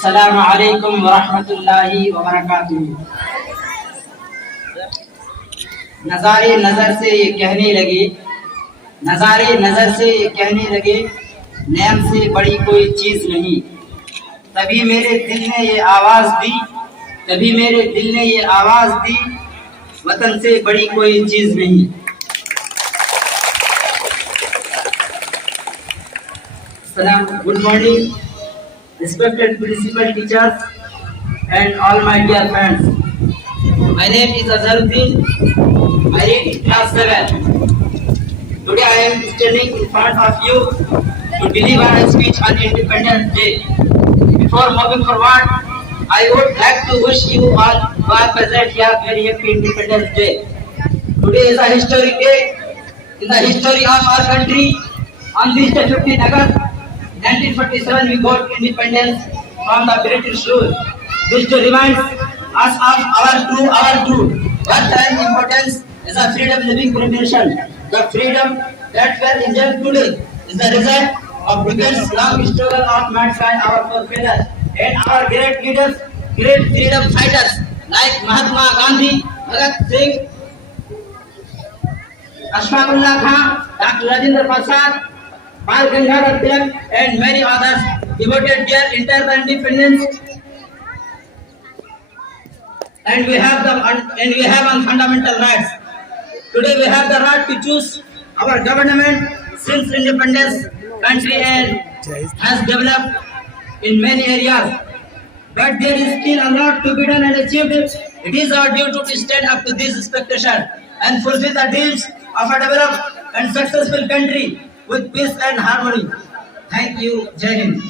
السلام علیکم ورحمۃ اللہ وبرکاتہ۔ نظارے نظر سے یہ کہنے لگے، نظارے نظر سے یہ کہنے لگے، نعم سے بڑی کوئی چیز نہیں۔ تبھی میرے دل نے یہ آواز دی، تبھی میرے دل نے یہ آواز دی، وطن سے بڑی کوئی چیز نہیں۔ Salam, good morning, respected principal teachers and all my dear friends. My name is Darul. I read in class 7. Today I am standing in front of you to deliver a speech on Independence Day. Before moving forward, I would like to wish you all who are present here very happy Independence Day. Today is a historic day in the history of our country. On this day 15 August 1947 we got independence from the British rule. This day reminds us of our true worth and importance as a freedom living nation. The freedom that we are enjoying today is the result of decades long struggle of mankind, our forefathers and our great leaders, great freedom fighters like Mahatma Gandhi, Bhagat Singh, Ashfaqullah Khan, Dr. Rajendra Prasad, Bal Gangadhar Tilak and many others devoted their entire independence, and we have on fundamental rights. Today we have the right to choose our government. Since independence, country and has developed in many areas, but there is still a lot to be done and achieved. It is our duty to stand up to this expectation and fulfill the dreams of a developed and successful country with peace and harmony. Thank you. Jai Hind.